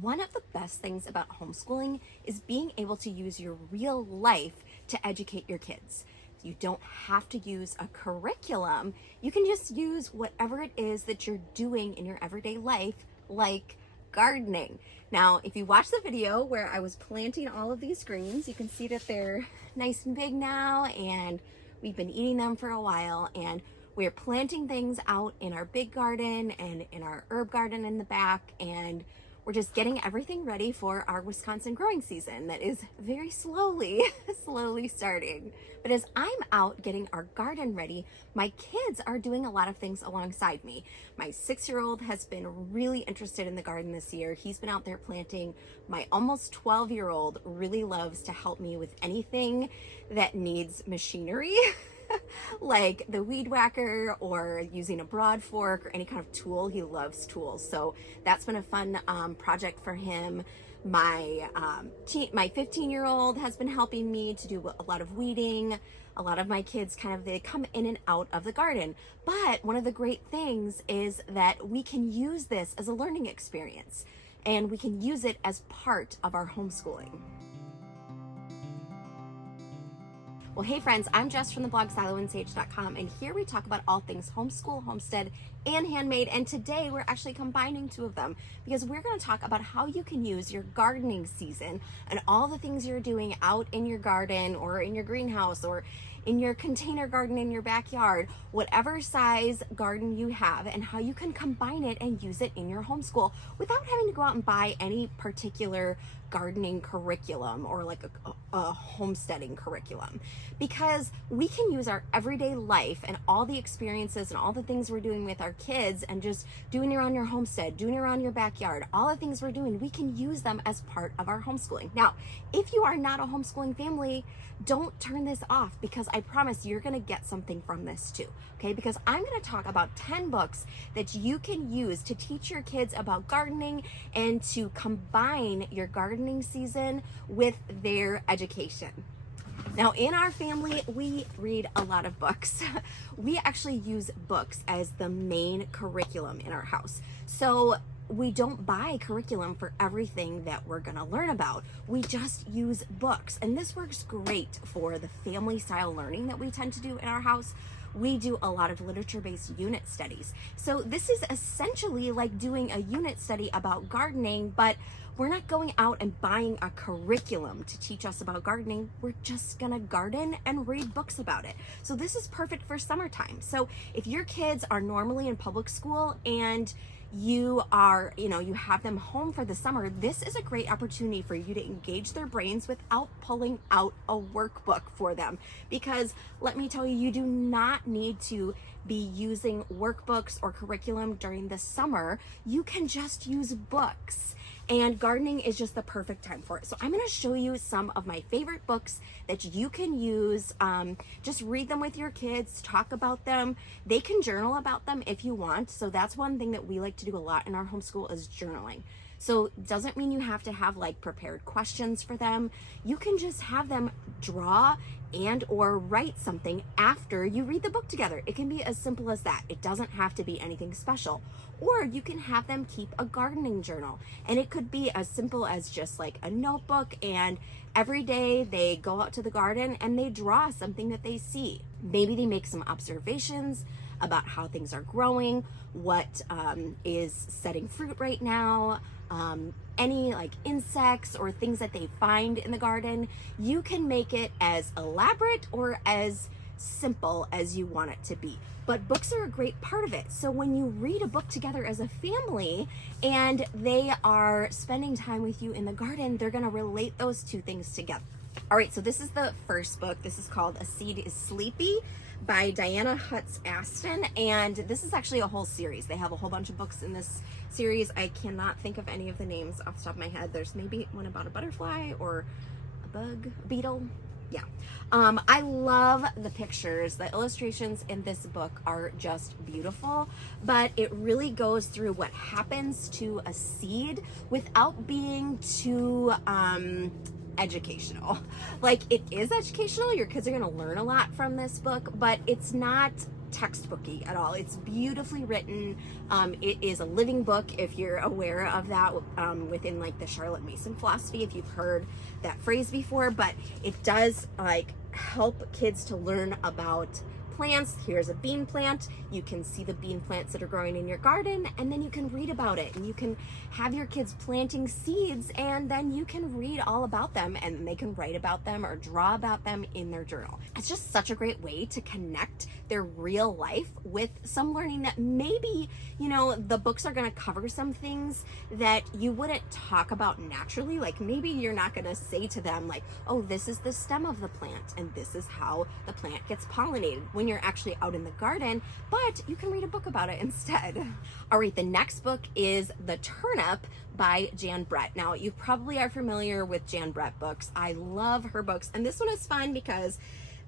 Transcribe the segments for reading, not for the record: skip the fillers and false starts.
One of the best things about homeschooling is being able to use your real life to educate your kids. You don't have to use a curriculum. You can just use whatever it is that you're doing in your everyday life, like gardening. Now, if you watch the video where I was planting all of these greens, you can see that they're nice and big now, and we've been eating them for a while, and we're planting things out in our big garden and in our herb garden in the back, and we're just getting everything ready for our Wisconsin growing season that is very slowly starting. But as I'm out getting our garden ready, my kids are doing a lot of things alongside me. My 6-year-old has been really interested in the garden this year. He's been out there planting. My almost 12-year-old really loves to help me with anything that needs machinery. Like the weed whacker or using a broad fork or any kind of tool. He loves tools, so that's been a fun project for him. My 15-year-old has been helping me to do a lot of weeding. A lot of my kids they come in and out of the garden, but one of the great things is that we can use this as a learning experience, and we can use it as part of our homeschooling. Well, hey friends, I'm Jess from the blog siloandsage.com, and here we talk about all things homeschool, homestead, and handmade. And today we're actually combining two of them because we're going to talk about how you can use your gardening season and all the things you're doing out in your garden or in your greenhouse or in your container garden in your backyard, whatever size garden you have, and how you can combine it and use it in your homeschool without having to go out and buy any particular gardening curriculum or like a homesteading curriculum, because we can use our everyday life and all the experiences and all the things we're doing with our kids and just doing it around your homestead, doing it around your backyard, all the things we're doing, we can use them as part of our homeschooling. Now, if you are not a homeschooling family, don't turn this off, because I promise you're going to get something from this too, okay? Because I'm going to talk about 10 books that you can use to teach your kids about gardening and to combine your gardening season with their education. Now, in our family, we read a lot of books. We actually use books as the main curriculum in our house. So we don't buy curriculum for everything that we're going to learn about. We just use books. And this works great for the family style learning that we tend to do in our house. We do a lot of literature-based unit studies. So this is essentially like doing a unit study about gardening, but we're not going out and buying a curriculum to teach us about gardening. We're just gonna garden and read books about it. So this is perfect for summertime. So if your kids are normally in public school and you are, you have them home for the summer, this is a great opportunity for you to engage their brains without pulling out a workbook for them. Because let me tell you, you do not need to be using workbooks or curriculum during the summer. You can just use books. And gardening is just the perfect time for it. So I'm going to show you some of my favorite books that you can use. Just read them with your kids, talk about them. They can journal about them if you want. So that's one thing that we like to do a lot in our homeschool is journaling. So it doesn't mean you have to have like prepared questions for them. You can just have them draw and or write something after you read the book together. It can be as simple as that. It doesn't have to be anything special. Or you can have them keep a gardening journal, and it could be as simple as just like a notebook, and every day they go out to the garden and they draw something that they see. Maybe they make some observations about how things are growing, what is setting fruit right now, any like insects or things that they find in the garden. You can make it as elaborate or as simple as you want it to be. But books are a great part of it. So when you read a book together as a family and they are spending time with you in the garden, they're gonna relate those two things together. All right, so this is the first book. This is called A Seed is Sleepy by Diana Hutz Aston, and this is actually a whole series. They have a whole bunch of books in this series. I cannot think of any of the names off the top of my head. There's maybe one about a butterfly or a bug, a beetle. Yeah. I love the pictures. The illustrations in this book are just beautiful, but it really goes through what happens to a seed without being too educational. Like, it is educational. Your kids are going to learn a lot from this book, but it's not textbooky at all. It's beautifully written. It is a living book, if you're aware of that, within like the Charlotte Mason philosophy, if you've heard that phrase before. But it does like help kids to learn about plants. Here's a bean plant. You can see the bean plants that are growing in your garden, and then you can read about it, and you can have your kids planting seeds, and then you can read all about them, and they can write about them or draw about them in their journal. It's just such a great way to connect their real life with some learning that maybe, you know, the books are going to cover some things that you wouldn't talk about naturally. Like maybe you're not going to say to them like, oh, this is the stem of the plant and this is how the plant gets pollinated when you're actually out in the garden, but you can read a book about it instead. All right, the next book is The Turnip by Jan Brett. Now, you probably are familiar with Jan Brett books. I love her books, and this one is fun because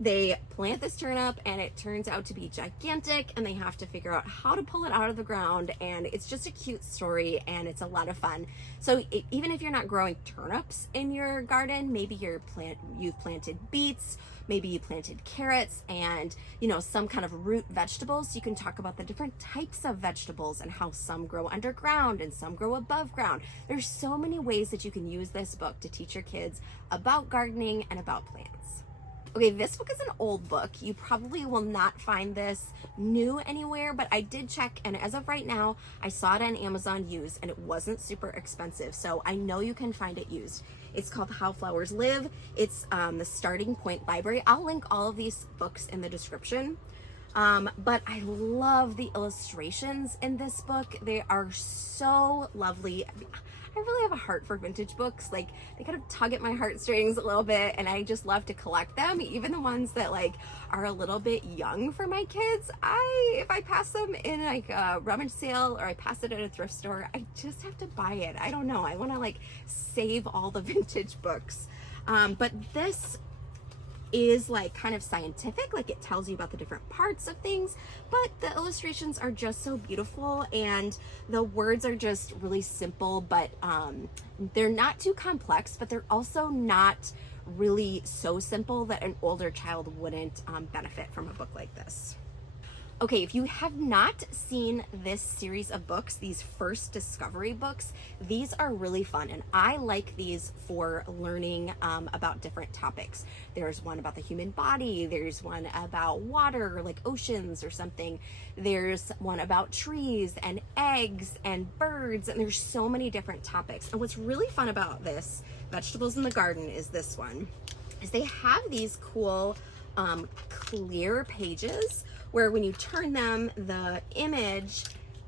they plant this turnip and it turns out to be gigantic, and they have to figure out how to pull it out of the ground, and it's just a cute story and it's a lot of fun. So even if you're not growing turnips in your garden, maybe you've planted beets, maybe you planted carrots, and you know, some kind of root vegetables. You can talk about the different types of vegetables and how some grow underground and some grow above ground. There's so many ways that you can use this book to teach your kids about gardening and about plants. Okay, this book is an old book. You probably will not find this new anywhere, but I did check, and as of right now, I saw it on Amazon used, and it wasn't super expensive, so I know you can find it used. It's called How Flowers Live. It's the Starting Point Library. I'll link all of these books in the description. But I love the illustrations in this book. They are so lovely. I really have a heart for vintage books. Like, they kind of tug at my heartstrings a little bit, and I just love to collect them, even the ones that like are a little bit young for my kids. If I pass them in like a rummage sale or I pass it at a thrift store, I just have to buy it. I don't know. I want to like save all the vintage books. But this is like kind of scientific, like it tells you about the different parts of things, but the illustrations are just so beautiful, and the words are just really simple, but they're not too complex, but they're also not really so simple that an older child wouldn't benefit from a book like this. Okay, if you have not seen this series of books, these first discovery books, these are really fun, and I like these for learning about different topics. There's one about the human body, there's one about water, like oceans or something, there's one about trees and eggs and birds, and there's so many different topics. And what's really fun about this, Vegetables in the Garden, is this one, is they have these cool clear pages where when you turn them, the image,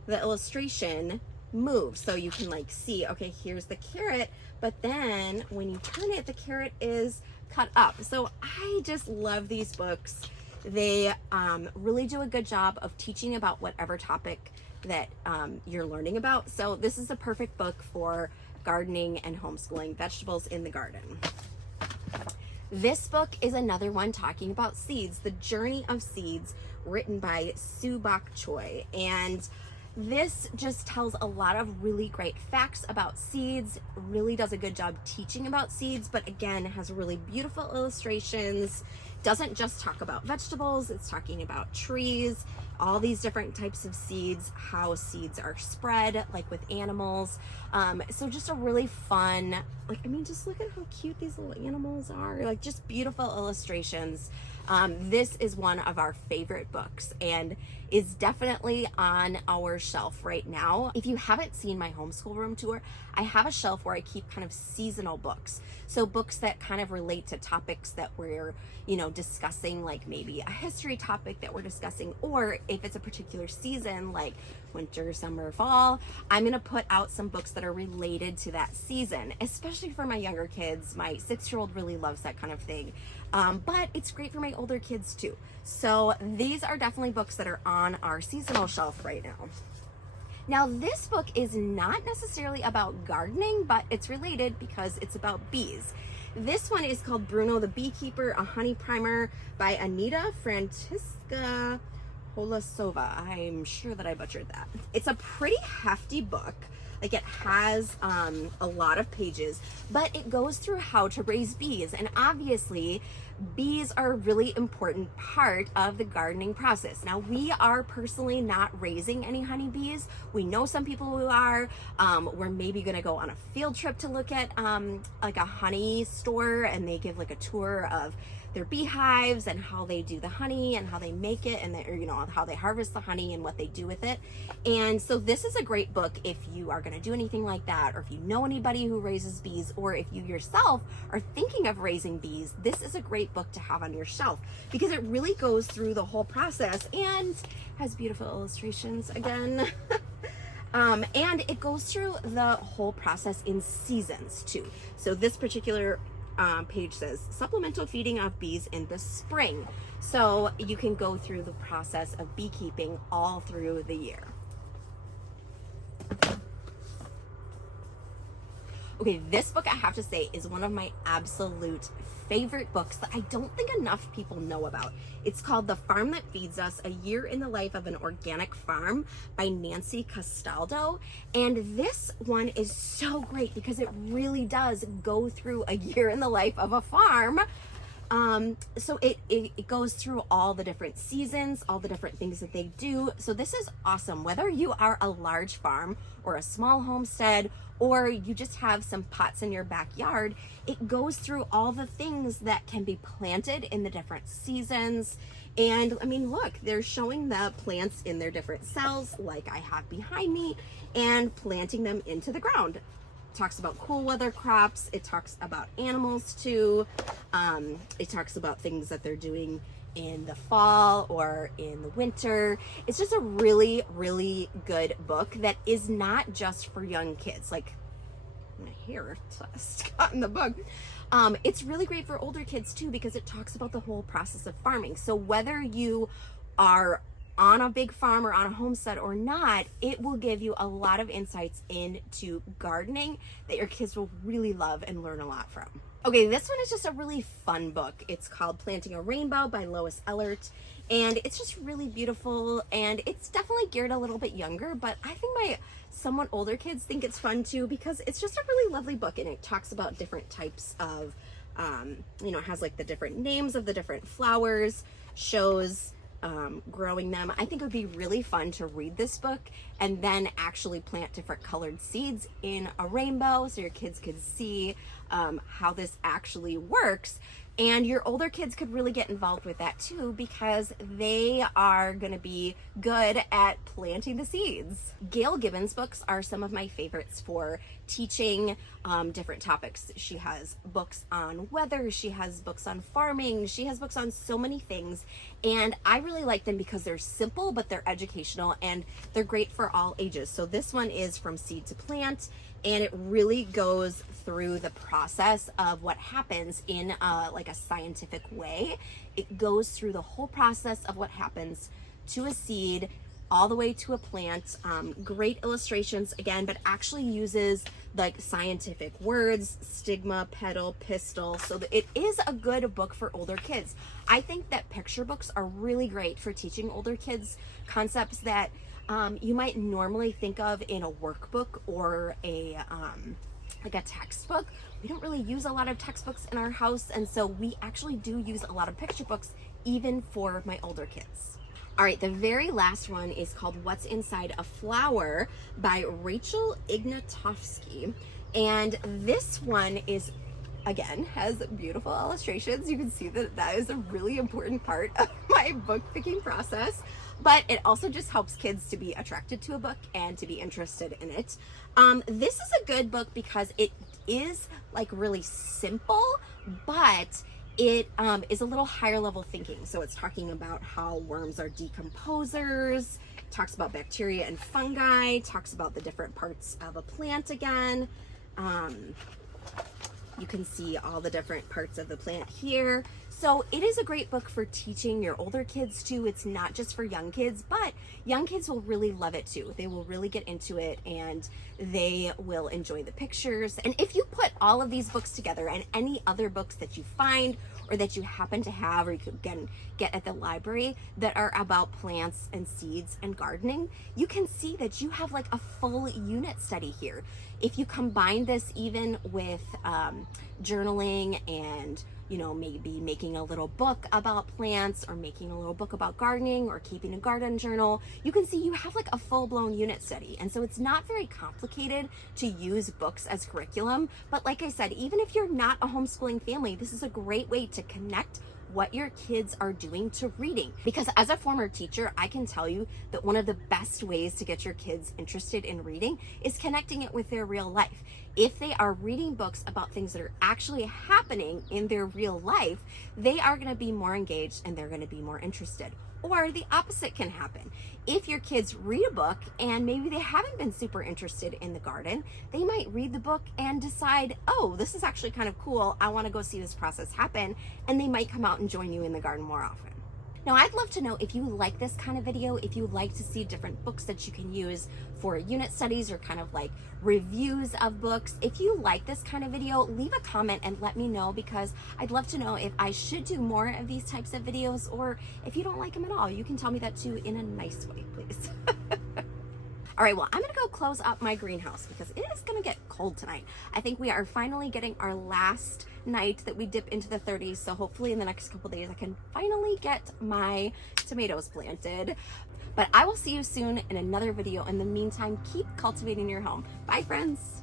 the illustration moves. So you can like see, okay, here's the carrot, but then when you turn it, the carrot is cut up. So I just love these books. They really do a good job of teaching about whatever topic that you're learning about. So this is a perfect book for gardening and homeschooling, Vegetables in the Garden. This book is another one talking about seeds, The Journey of Seeds, written by Sue Bok Choi. And this just tells a lot of really great facts about seeds, really does a good job teaching about seeds, but again, has really beautiful illustrations. Doesn't just talk about vegetables, it's talking about trees, all these different types of seeds, how seeds are spread, like with animals. So just a really fun, like, I mean, just look at how cute these little animals are, like just beautiful illustrations. This is one of our favorite books and is definitely on our shelf right now. If you haven't seen my homeschool room tour, I have a shelf where I keep kind of seasonal books. So books that kind of relate to topics that we're, you know, discussing, like maybe a history topic that we're discussing, or if it's a particular season like winter, summer, fall, I'm gonna put out some books that are related to that season, especially for my younger kids. My 6-year-old really loves that kind of thing. But it's great for my older kids too. So these are definitely books that are on our seasonal shelf right now. Now, this book is not necessarily about gardening, but it's related because it's about bees. This one is called Bruno the Beekeeper, a honey primer by Anita Francisca Holasova. I'm sure that I butchered that. It's a pretty hefty book. Like it has a lot of pages, but it goes through how to raise bees. And obviously bees are a really important part of the gardening process. Now, we are personally not raising any honeybees. We know some people who are. We're maybe gonna go on a field trip to look at like a honey store, and they give like a tour of their beehives and how they do the honey and how they make it, and you know, how they harvest the honey and what they do with it. And so this is a great book if you are going to do anything like that, or if you know anybody who raises bees, or if you yourself are thinking of raising bees. This is a great book to have on your shelf because it really goes through the whole process and has beautiful illustrations again. And it goes through the whole process in seasons too. So this particular page says supplemental feeding of bees in the spring. So you can go through the process of beekeeping all through the year. Okay, this book, I have to say, is one of my absolute favorite books that I don't think enough people know about. It's called The Farm That Feeds Us, A Year in the Life of an Organic Farm by Nancy Castaldo. And this one is so great because it really does go through a year in the life of a farm. So it goes through all the different seasons, all the different things that they do. So this is awesome. Whether you are a large farm or a small homestead, or you just have some pots in your backyard, it goes through all the things that can be planted in the different seasons. And I mean, look, they're showing the plants in their different cells, like I have behind me, and planting them into the ground. It talks about cool weather crops. It talks about animals too. It talks about things that they're doing in the fall or in the winter. It's just a really, really good book that is not just for young kids. Like my hair just got in the book. It's really great for older kids too, because it talks about the whole process of farming. So whether you are on a big farm or on a homestead or not, it will give you a lot of insights into gardening that your kids will really love and learn a lot from. Okay, this one is just a really fun book. It's called Planting a Rainbow by Lois Ellert, and it's just really beautiful, and it's definitely geared a little bit younger, but I think my somewhat older kids think it's fun too, because it's just a really lovely book, and it talks about different types of, you know, it has like the different names of the different flowers, shows growing them. I think it would be really fun to read this book and then actually plant different colored seeds in a rainbow so your kids could see how this actually works. And your older kids could really get involved with that too, because they are going to be good at planting the seeds. Gail Gibbons' books are some of my favorites for teaching different topics. She has books on weather, she has books on farming, she has books on so many things, and I really like them because they're simple, but they're educational, and they're great for all ages. So this one is From Seed to Plant, and it really goes through the process of what happens in like a scientific way. It goes through the whole process of what happens to a seed all the way to a plant. Great illustrations again, but actually uses like scientific words, stigma, petal, pistil. So it is a good book for older kids. I think that picture books are really great for teaching older kids concepts that you might normally think of in a workbook or a like a textbook. We don't really use a lot of textbooks in our house, and so we actually do use a lot of picture books even for my older kids. All right, the very last one is called What's Inside a Flower by Rachel Ignatowski. And this one is, again, has beautiful illustrations. You can see that that is a really important part of my book picking process, but it also just helps kids to be attracted to a book and to be interested in it. This is a good book because it is like really simple, but it is a little higher level thinking. So it's talking about how worms are decomposers, talks about bacteria and fungi, talks about the different parts of a plant again. You can see all the different parts of the plant here. So it is a great book for teaching your older kids too. It's not just for young kids, but young kids will really love it too. They will really get into it and they will enjoy the pictures. And if you put all of these books together and any other books that you find or that you happen to have or you can get at the library that are about plants and seeds and gardening, you can see that you have like a full unit study here. If you combine this even with journaling and maybe making a little book about plants or making a little book about gardening or keeping a garden journal, you can see you have like a full-blown unit study. And so it's not very complicated to use books as curriculum. But like I said, even if you're not a homeschooling family, this is a great way to connect what your kids are doing to reading. Because as a former teacher, I can tell you that one of the best ways to get your kids interested in reading is connecting it with their real life. If they are reading books about things that are actually happening in their real life, they are going to be more engaged and they're going to be more interested. Or the opposite can happen. If your kids read a book and maybe they haven't been super interested in the garden, they might read the book and decide, oh, this is actually kind of cool. I want to go see this process happen. And they might come out and join you in the garden more often. Now, I'd love to know if you like this kind of video, if you like to see different books that you can use for unit studies or kind of like reviews of books. If you like this kind of video, leave a comment and let me know, because I'd love to know if I should do more of these types of videos, or if you don't like them at all, you can tell me that too in a nice way, please. All right, well, I'm gonna go close up my greenhouse because it is gonna get cold tonight. I think we are finally getting our last night that we dip into the 30s. So hopefully in the next couple days, I can finally get my tomatoes planted. But I will see you soon in another video. In the meantime, keep cultivating your home. Bye, friends.